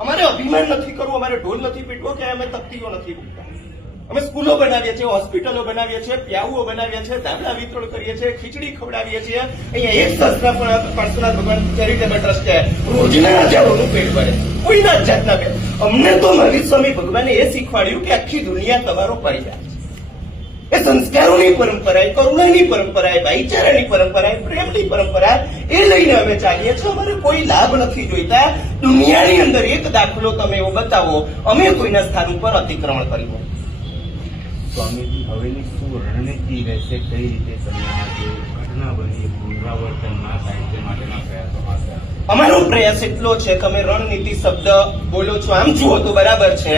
અમારે અભિમાન નથી કરવું, અમારે ઢોલ નથી પીટવો કે અમે તકતીઓ નથી મૂકતા. અમે સ્કૂલો બનાવીએ છીએ, હોસ્પિટલો બનાવીએ છીએ પ્યાઉઓ બનાવીએ છીએ દાખલા વિતરણ કરીએ છીએ, ખીચડી ખવડાવીએ છીએ. અહીંયા એક સંસ્થા પણ પાર્શ્વનાથ ભગવાન ચેરિટેબલ ટ્રસ્ટ છે. રોજના હજારોનું પેટ ભરે. કોઈના જાતના પેટ. અમને તો મહાવીર સ્વામી ભગવાને એ શીખવાડ્યું કે આખી દુનિયા તમારો પરિવાર છે. એ સંસ્કારોની પરંપરા એ કરુણાની પરંપરા એ ભાઈચારાની પરંપરા એ પ્રેમની પરંપરા એ લઈને અમે ચાલીએ છીએ. અમારે કોઈ લાભ નથી જોઈતા. દુનિયાની અંદર એક દાખલો તમે એવો બતાવો. અમે કોઈના સ્થાન ઉપર અતિક્રમણ કર્યું સ્વામીજી હવેની શું રણનીતિ રહેશે? કઈ રીતે તમે આ જે ઘટના બની પુનરાવર્તન ના થાય તે માટેના પ્રયાસો અમારો પ્રયાસ એટલો છે કે અમે રણનીતિ શબ્દ બોલો છો. આમ જુઓ તો બરાબર છે.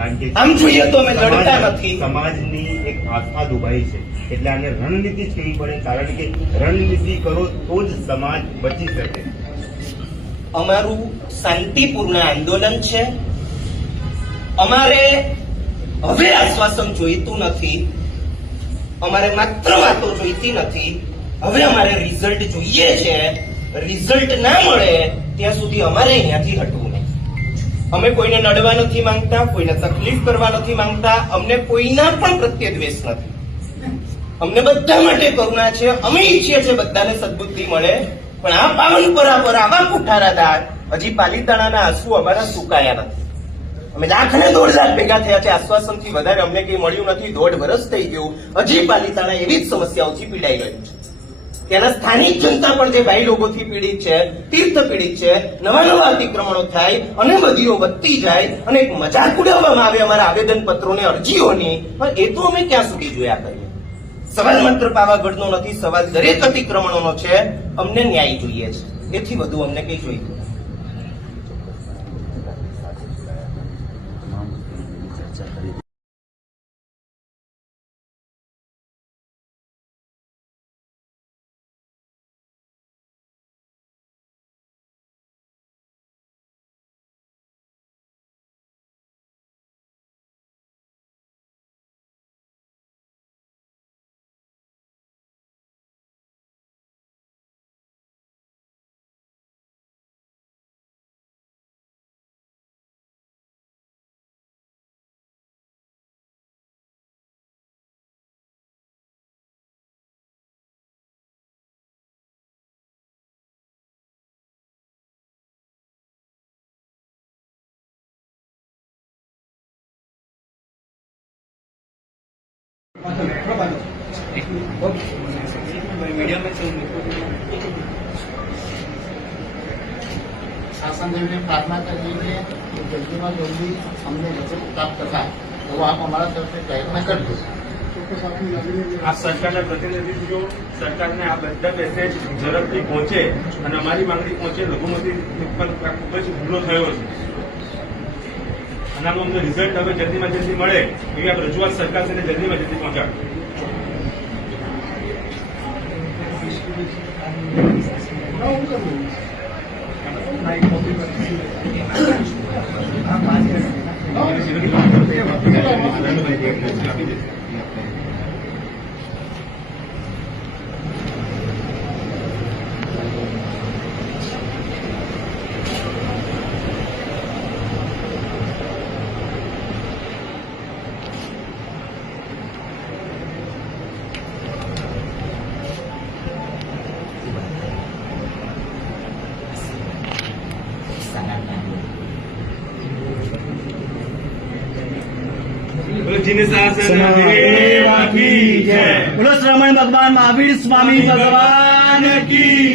આમ જોઈએ તો અમે લડતા નથી. સમાજની એક આસ્થા દુભાઈ છે. એટલે આને રણનીતિ જ કહેવી પડે. કારણ કે રણનીતિ કરો તો જ સમાજ બચી શકે. અમારું શાંતિપૂર્ણ આંદોલન છે. અમારે હવે આશ્વાસન જોઈતું નથી. અમારે માત્ર વાતો જોઈતી નથી. હવે અમારે રિઝલ્ટ જોઈએ છે. રિઝલ્ટ ના મળે ત્યાં સુધી અમારે અહીંયાથી હટવું અમે કોઈને નડવા નથી માંગતા, કોઈને તકલીફ કરવા નથી માંગતા, અમને કોઈના પણ પ્રત્યે દ્વેષ નથી. અમને બધા માટે કરુણા છે, અમે ઈચ્છીએ છીએ બધાને સદબુદ્ધિ મળે, પણ આ પાવન પરા આવા કુઠારા દાળ હજી પાલીતાણાના આંસુ અમારા સુકાયા નથી. અમે લાખ ને દોઢ લાખ ભેગા થયા છે, આશ્વાસનથી વધારે અમને કઈ મળ્યું નથી, દોઢ વર્ષ થઈ ગયું. હજી પાલીતાણા એવી જ સમસ્યાઓથી પીડાઈ રહ્યું છે. ત્યાંના સ્થાનિક જનતા પણ જે ભાઈ લોકોથી પીડિત છે, તીર્થ પીડિત છે, નવા નવા અતિક્રમણો થાય અને બદીઓ વધતી જાય અને એક મજાક ઉડાવવામાં આવે અમારા આવેદન પત્રોને અરજીઓની, પણ એ તો અમે ક્યાં સુધી જોયા કરીએ? સવાલ માત્ર પાવાગઢનો નથી, સવાલ દરેક અતિક્રમણોનો છે. અમને ન્યાય જોઈએ છે. એથી વધુ અમને કઈ જોઈતું શાસનદેવને પ્રાર્થના કરીએ છીએ કે જલ્દીમાં જલ્દી અમને રજૂ પ્રાપ્ત થાય. એવો આપ અમારા તરફથી પ્રયત્ન કરજો. આ સરકારના પ્રતિનિધિત્વ સરકારને આ બધા મેસેજ ઝડપથી પહોંચે અને અમારી માંગણી પહોંચે. લઘુમતી પર ખૂબ જ હુમલો થયો છે. અને આનું અમને રિઝલ્ટ હવે જલ્દીમાં જલ્દી મળે. એવી આપણે રજૂઆત સરકાર છે જલ્દીમાં જલ્દી પહોંચાડો. બોલો શ્રમણ ભગવાન મહાવીર સ્વામી ભગવાન કી